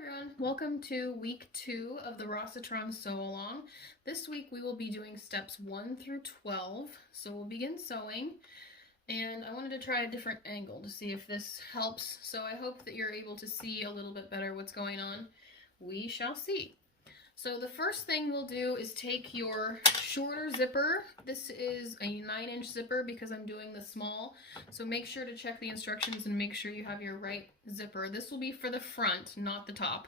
everyone, welcome to week 2 of the Rossatron sew along. This week we will be doing steps 1 through 12, so we'll begin sewing, and I wanted to try a different angle to see if this helps, so I hope that you're able to see a little bit better what's going on. We shall see. So the first thing we'll do is take your shorter zipper. This is a 9-inch zipper because I'm doing the small. So make sure to check the instructions and make sure you have your right zipper. This will be for the front, not the top.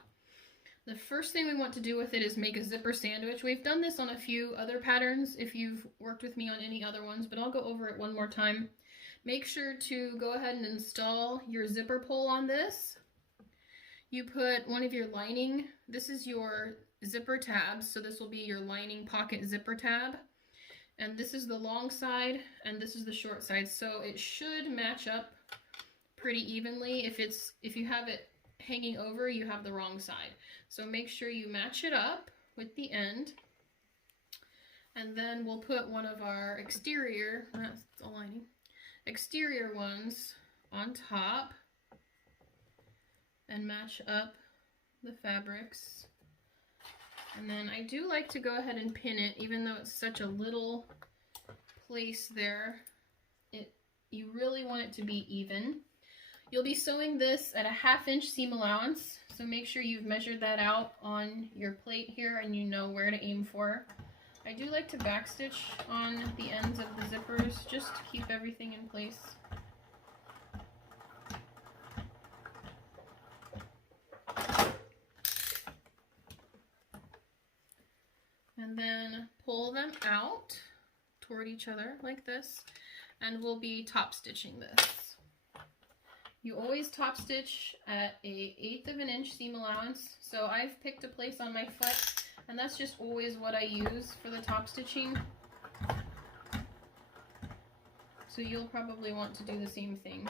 The first thing we want to do with it is make a zipper sandwich. We've done this on a few other patterns if you've worked with me on any other ones, but I'll go over it one more time. Make sure to go ahead and install your zipper pull on this. You put one of your lining, this is your zipper tabs, so this will be your lining pocket zipper tab, and this is the long side and this is the short side, so it should match up pretty evenly. If you have it hanging over, you have the wrong side, so make sure you match it up with the end. And then we'll put one of our exterior, that's the lining, exterior ones on top and match up the fabrics. And then I do like to go ahead and pin it, even though it's such a little place there. You really want it to be even. You'll be sewing this at a 1/2 inch seam allowance, so make sure you've measured that out on your plate here and you know where to aim for. I do like to backstitch on the ends of the zippers just to keep everything in place. And then pull them out toward each other like this, and we'll be top stitching this. You always top stitch at a 1/8 of an inch seam allowance, so I've picked a place on my foot, and that's just always what I use for the top stitching. So you'll probably want to do the same thing.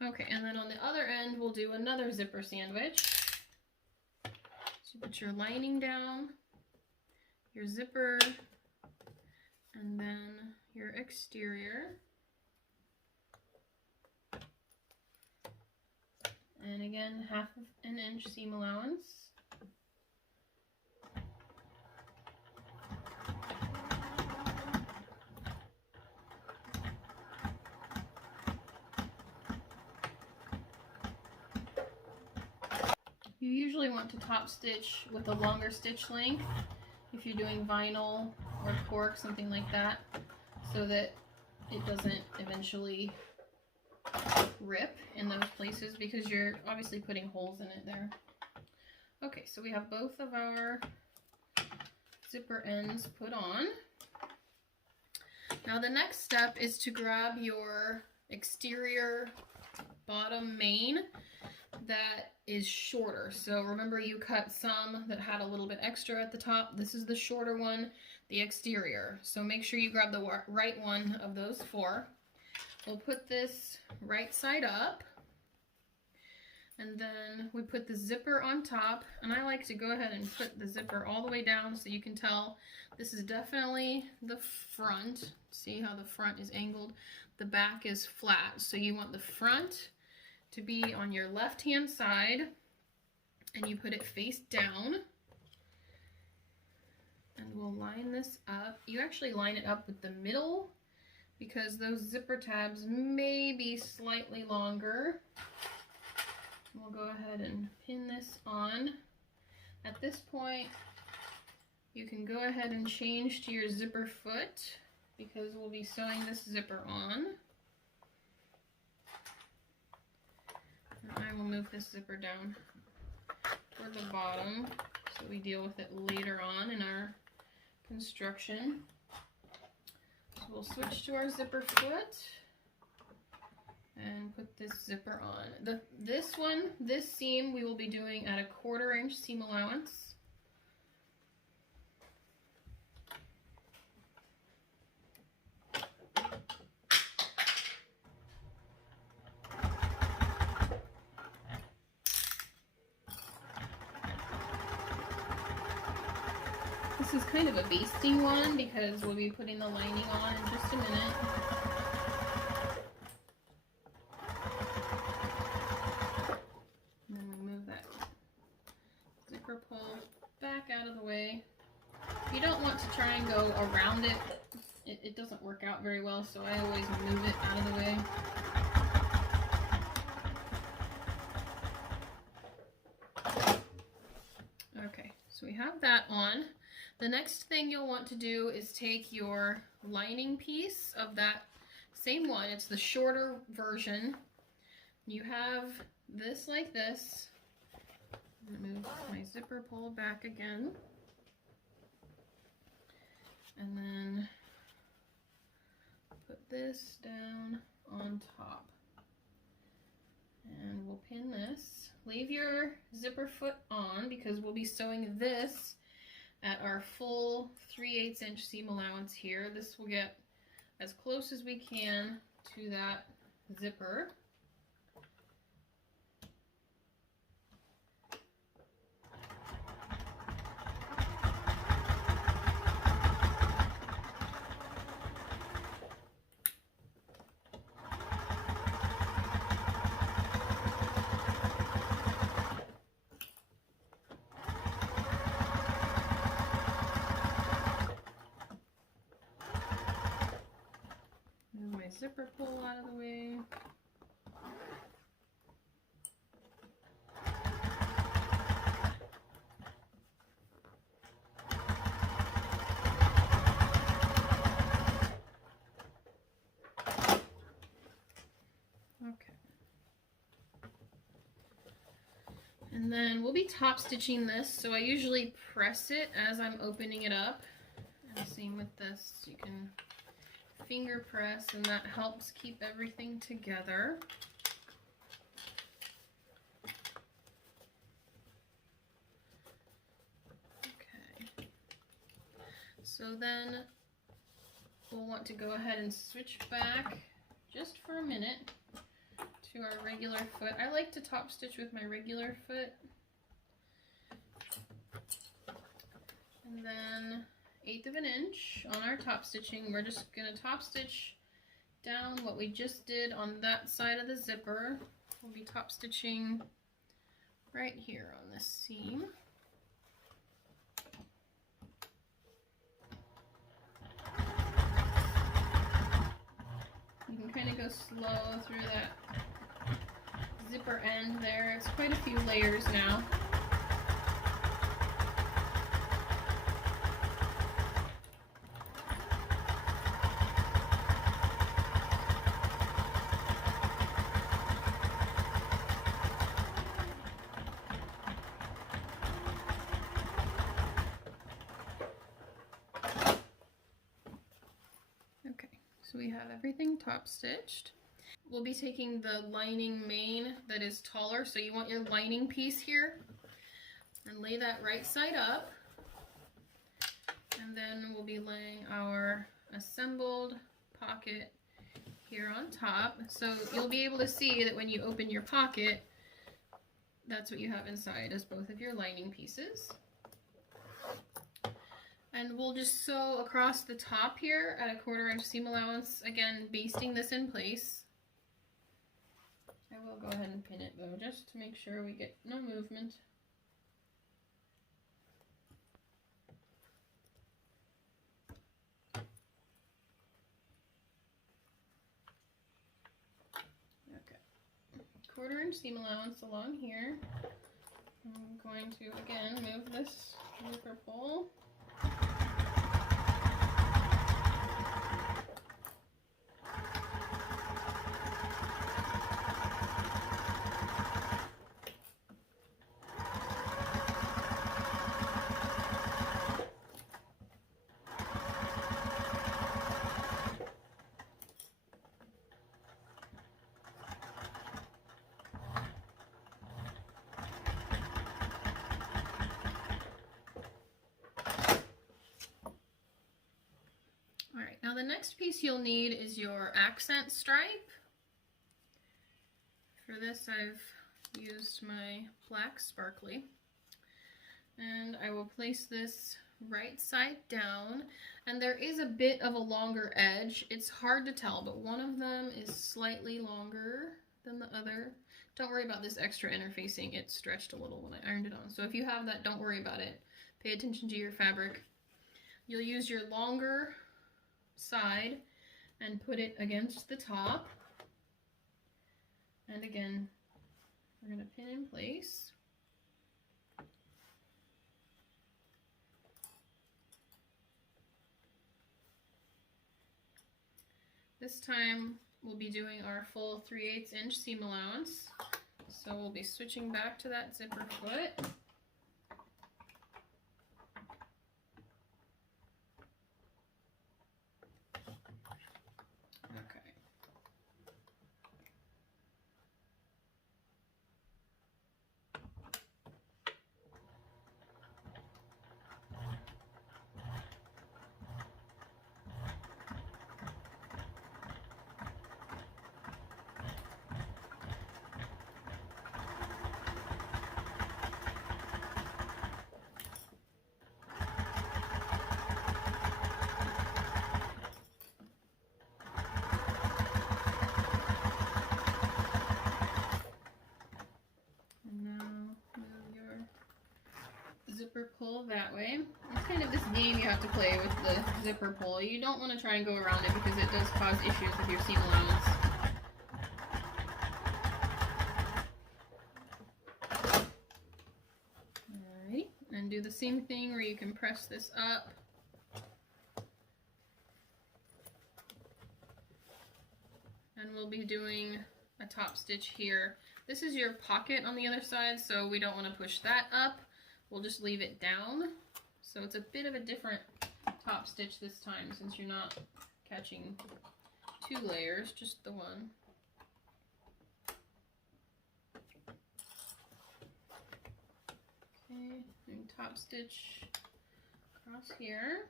Okay, and then on the other end we'll do another zipper sandwich. So put your lining down, your zipper, and then your exterior. And again, 1/2 of an inch seam allowance. You usually want to top stitch with a longer stitch length if you're doing vinyl or cork, something like that, so that it doesn't eventually rip in those places because you're obviously putting holes in it there. Okay, so we have both of our zipper ends put on. Now the next step is to grab your exterior bottom main that is shorter. So remember, you cut some that had a little bit extra at the top. This is the shorter one, the exterior. So make sure you grab the right one of those 4. We'll put this right side up, and then we put the zipper on top, and I like to go ahead and put the zipper all the way down so you can tell this is definitely the front. See how the front is angled? The back is flat, so you want the front to be on your left hand side, and you put it face down, and we'll line this up. You actually line it up with the middle because those zipper tabs may be slightly longer. We'll go ahead and pin this on. At this point, you can go ahead and change to your zipper foot because we'll be sewing this zipper on. I will move this zipper down toward the bottom so we deal with it later on in our construction. So we'll switch to our zipper foot and put this zipper on. This seam we will be doing at a 1/4 inch seam allowance. This is kind of a basting one because we'll be putting the lining on in just a minute. try and go around it, it doesn't work out very well, so I always move it out of the way. Okay, so we have that on. The next thing you'll want to do is take your lining piece of that same one. It's the shorter version. You have this like this. I'm going to move my zipper pull back again. And then put this down on top. And we'll pin this. Leave your zipper foot on because we'll be sewing this at our full 3/8 inch seam allowance here. This will get as close as we can to that zipper. Zipper pull out of the way. Okay. And then we'll be top stitching this, so I usually press it as I'm opening it up. And same with this, you can finger press, and that helps keep everything together. Okay, so then we'll want to go ahead and switch back just for a minute to our regular foot. I like to top stitch with my regular foot, and then 1/8 of an inch on our top stitching. We're just going to top stitch down what we just did on that side of the zipper. We'll be top stitching right here on this seam. You can kind of go slow through that zipper end there. It's quite a few layers now. So we have everything top stitched. We'll be taking the lining main that is taller, so you want your lining piece here, and lay that right side up. And then we'll be laying our assembled pocket here on top. So you'll be able to see that when you open your pocket, that's what you have inside, as both of your lining pieces. And we'll just sew across the top here at a 1/4 inch seam allowance, again basting this in place. I will go ahead and pin it though, just to make sure we get no movement. Okay, 1/4 inch seam allowance along here. I'm going to again move this zipper pull. Now the next piece you'll need is your accent stripe. For this I've used my black sparkly, and I will place this right side down, and there is a bit of a longer edge. It's hard to tell, but one of them is slightly longer than the other. Don't worry about this extra interfacing. It stretched a little when I ironed it on, so if you have that, don't worry about it. Pay attention to your fabric. you'll use your longer side and put it against the top. And again, we're going to pin in place. This time we'll be doing our full 3/8 inch seam allowance. So we'll be switching back to that zipper foot. Okay. Zipper pull that way. It's kind of this game you have to play with the zipper pull. You don't want to try and go around it because it does cause issues with your seam allowance. Alright, and do the same thing where you can press this up. And we'll be doing a top stitch here. This is your pocket on the other side, so we don't want to push that up. We'll just leave it down. So it's a bit of a different top stitch this time since you're not catching 2 layers, just the one. Okay, and top stitch across here.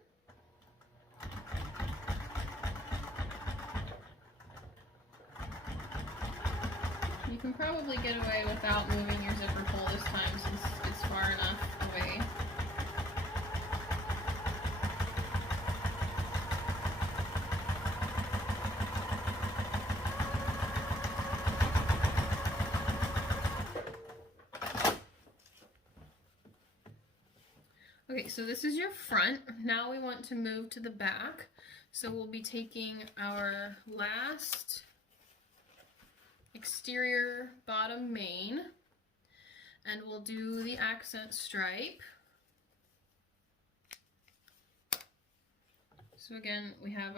You can probably get away without moving your zipper pull this time since it's far enough away. Okay, so this is your front. Now we want to move to the back. So we'll be taking our last exterior bottom main and we'll do the accent stripe. So again, we have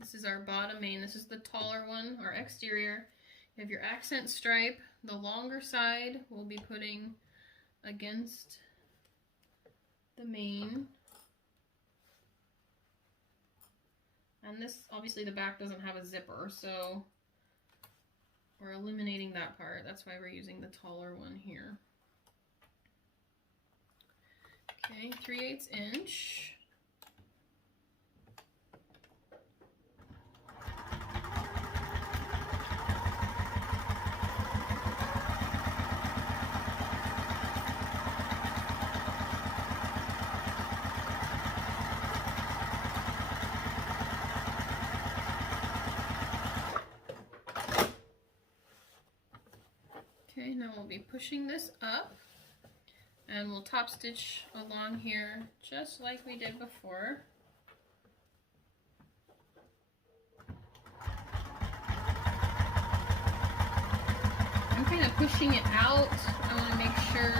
this is our bottom main, this is the taller one, our exterior. You have your accent stripe, the longer side we'll be putting against the main. And this, obviously the back doesn't have a zipper, so we're eliminating that part. That's why we're using the taller one here. Okay, 3/8 inch. Okay, now we'll be pushing this up and we'll top stitch along here just like we did before. I'm kind of pushing it out. I want to make sure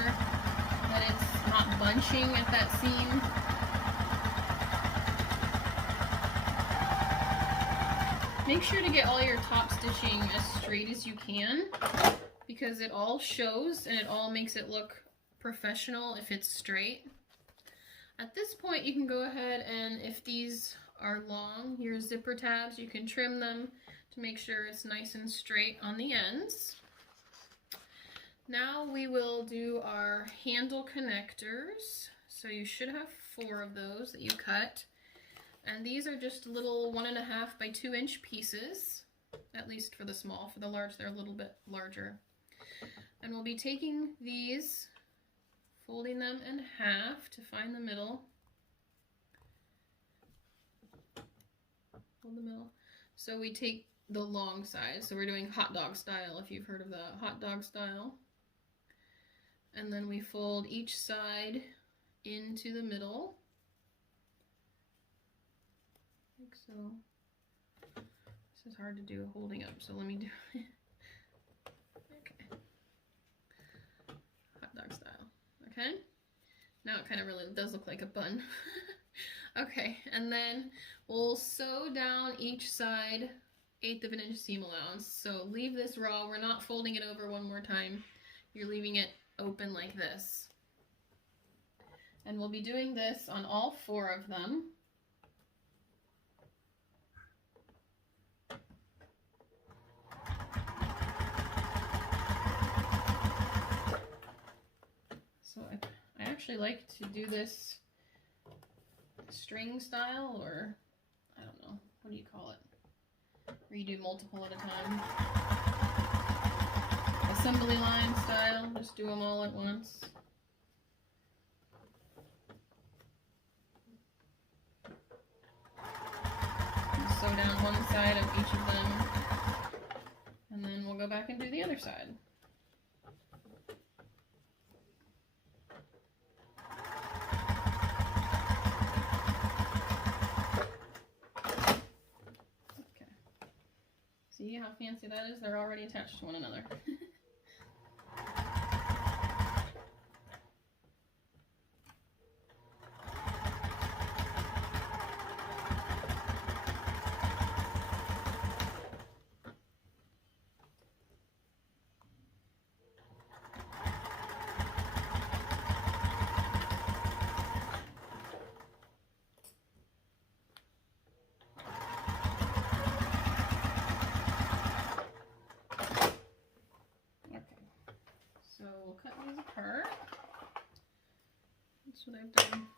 that it's not bunching at that seam. Make sure to get all your top stitching as straight as you can, because it all shows and it all makes it look professional if it's straight. At this point you can go ahead and, if these are long, your zipper tabs, you can trim them to make sure it's nice and straight on the ends. Now we will do our handle connectors. So you should have 4 of those that you cut. And these are just little 1.5 by 2 inch pieces, at least for the small. For the large, they're a little bit larger. And we'll be taking these, folding them in half to find the middle. Hold the middle. So we take the long side. So we're doing hot dog style, if you've heard of the hot dog style. And then we fold each side into the middle. So this is hard to do holding up, so let me do it. Okay. Hot dog style. Okay. Now it kind of really does look like a bun. Okay, and then we'll sew down each side 1/8 of an inch seam allowance. So leave this raw. We're not folding it over one more time. You're leaving it open like this. And we'll be doing this on all 4 of them. So I actually like to do this string style, or I don't know, what do you call it? Where you do multiple at a time. Assembly line style, just do them all at once. Sew down one side of each of them, and then we'll go back and do the other side. Okay. See how fancy that is? They're already attached to one another. That's what I've done.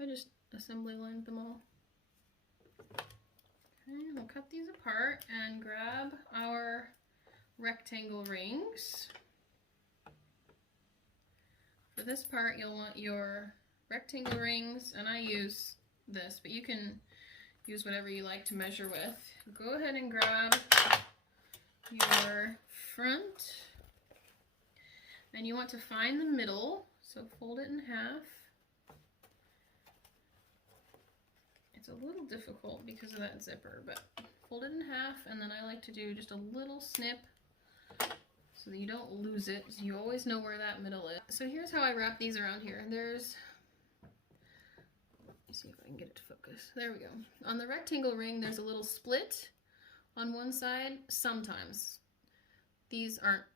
I just assembly lined them all. Okay, we'll cut these apart and grab our rectangle rings. For this part, you'll want your rectangle rings, and I use this, but you can use whatever you like to measure with. Go ahead and grab your front, and you want to find the middle, so fold it in half. It's a little difficult because of that zipper, but fold it in half, and then I like to do just a little snip so that you don't lose it, so you always know where that middle is. So here's how I wrap these around here. There's, let me see if I can get it to focus. There we go. On the rectangle ring, there's a little split on one side. Sometimes. These are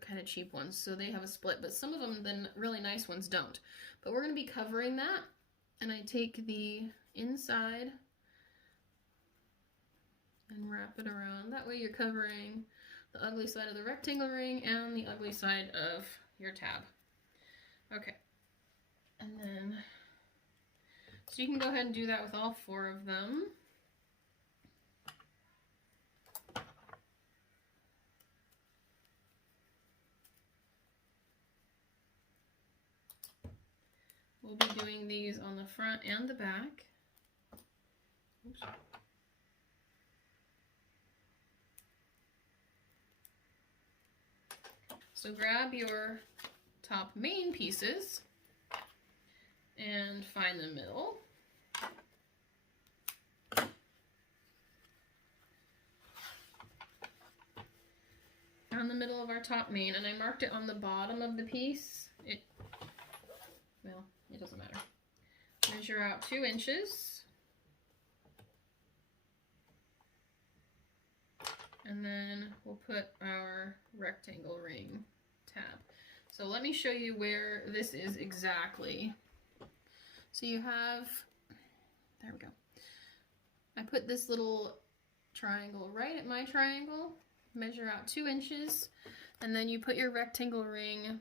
kind of cheap ones, so they have a split, but some of them, the really nice ones, don't. But we're going to be covering that, and I take the inside and wrap it around. That way you're covering the ugly side of the rectangle ring and the ugly side of your tab. Okay, and then, so you can go ahead and do that with all 4 of them. We'll be doing these on the front and the back. Oops. So grab your top main pieces and find the middle. Found the middle of our top main, and I marked it on the bottom of the piece. Well, it doesn't matter. Measure out 2 inches. And then we'll put our rectangle ring tab. So let me show you where this is exactly. So you have, there we go. I put this little triangle right at my triangle, measure out 2 inches, and then you put your rectangle ring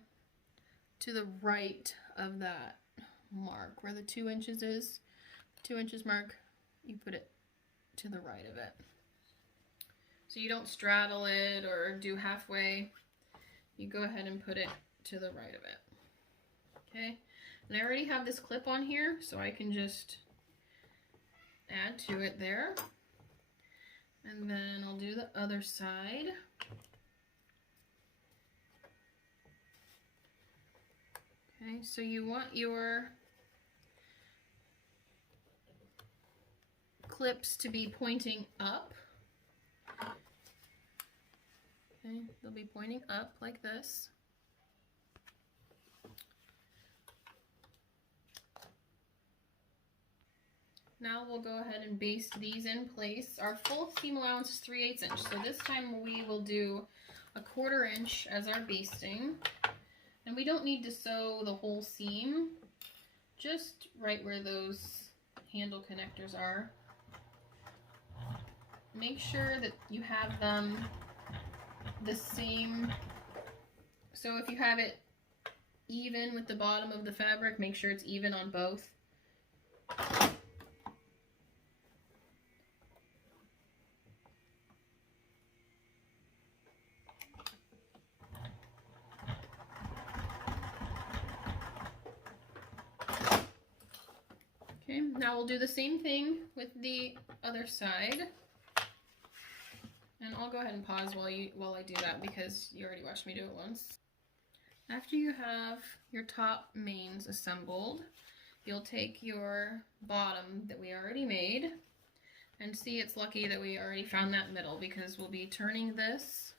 to the right of that mark where the 2 inches is. 2 inches mark, you put it to the right of it. So you don't straddle it or do halfway. You go ahead and put it to the right of it. Okay, and I already have this clip on here, so I can just add to it there. And then I'll do the other side. Okay, so you want your clips to be pointing up. Okay, they'll be pointing up like this. Now we'll go ahead and baste these in place. Our full seam allowance is 3/8 inch, so this time we will do 1/4 inch as our basting. And we don't need to sew the whole seam, just right where those handle connectors are. Make sure that you have them the same. So if you have it even with the bottom of the fabric, make sure it's even on both. Okay, now we'll do the same thing with the other side. And I'll go ahead and pause while I do that because you already watched me do it once. After you have your top mains assembled, you'll take your bottom that we already made, and see, it's lucky that we already found that middle because we'll be turning this.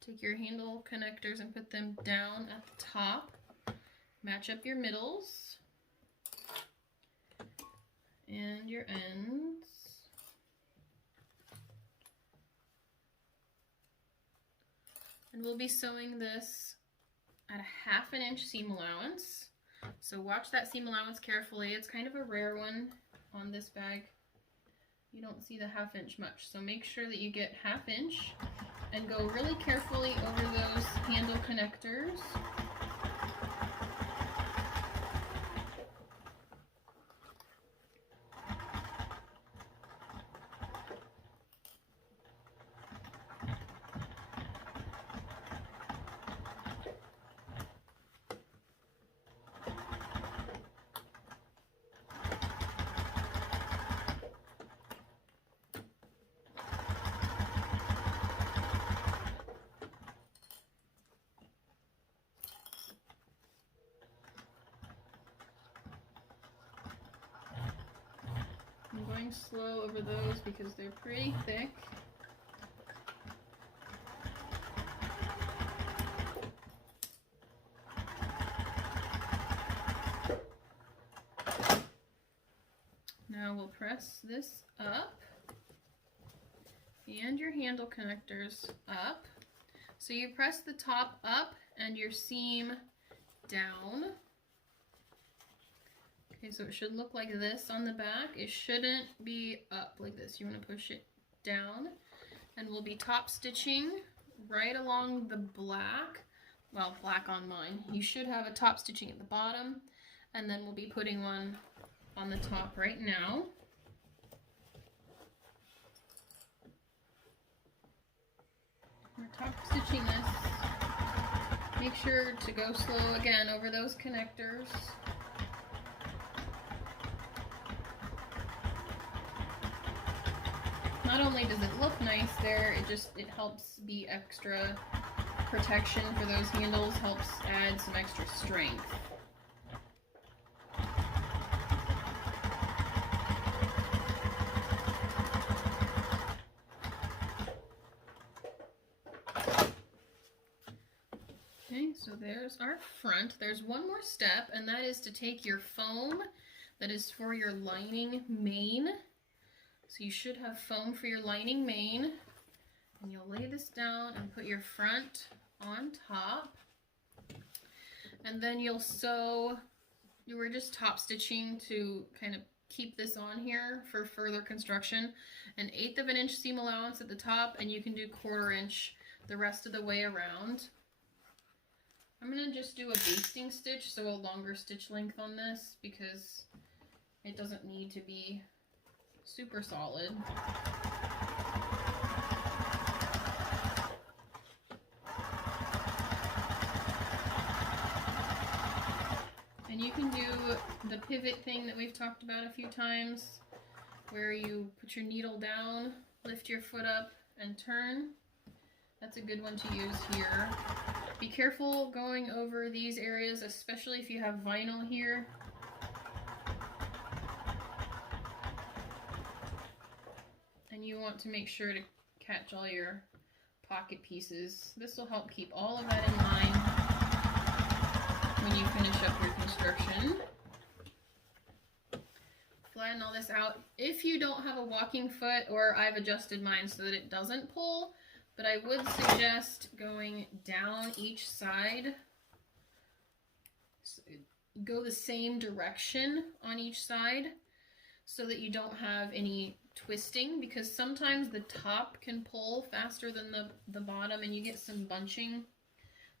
Take your handle connectors and put them down at the top. Match up your middles and your ends. And we'll be sewing this at a 1/2 inch seam allowance. So watch that seam allowance carefully. It's kind of a rare one on this bag. You don't see the 1/2 inch much. So make sure that you get 1/2 inch and go really carefully over those handle connectors. I'm going slow over those because they're pretty thick. Now we'll press this up and your handle connectors up. So you press the top up and your seam down. Okay, so it should look like this on the back. It shouldn't be up like this. You want to push it down. And we'll be top stitching right along the black. Well, black on mine. You should have a top stitching at the bottom. And then we'll be putting one on the top right now. We're top stitching this. Make sure to go slow again over those connectors. Not only does it look nice there, it helps be extra protection for those handles, helps add some extra strength. Okay, so there's our front. There's one more step, and that is to take your foam that is for your lining main. So you should have foam for your lining main, and you'll lay this down and put your front on top, and then you'll sew. You were just top stitching to kind of keep this on here for further construction. An 1/8 inch seam allowance at the top, and you can do 1/4 inch the rest of the way around. I'm going to just do a basting stitch, so a longer stitch length on this, because it doesn't need to be super solid. And you can do the pivot thing that we've talked about a few times, where you put your needle down, lift your foot up, and turn. That's a good one to use here. Be careful going over these areas, especially if you have vinyl here. you want to make sure to catch all your pocket pieces. This will help keep all of that in line when you finish up your construction. Flatten all this out. If you don't have a walking foot, or I've adjusted mine so that it doesn't pull, but I would suggest going down each side. So go the same direction on each side so that you don't have any twisting, because sometimes the top can pull faster than the bottom and you get some bunching.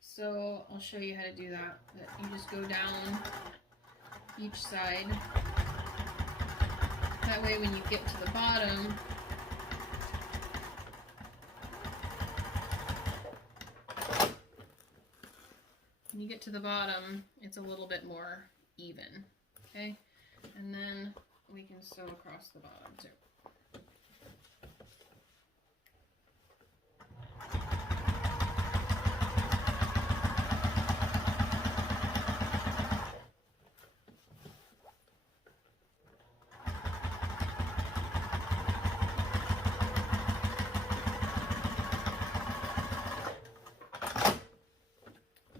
So I'll show you how to do that. But you just go down each side. That way when you get to the bottom, it's a little bit more even, okay? And then we can sew across the bottom too.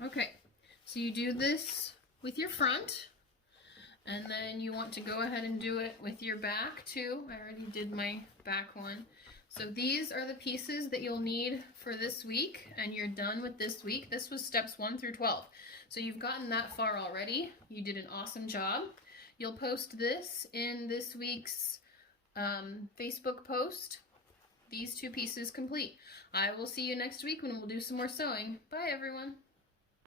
Okay, so you do this with your front, and then you want to go ahead and do it with your back too. I already did my back one. So these are the pieces that you'll need for this week, and you're done with this week. This was steps 1 through 12. So you've gotten that far already. You did an awesome job. You'll post this in this week's Facebook post. These 2 pieces complete. I will see you next week when we'll do some more sewing. Bye everyone.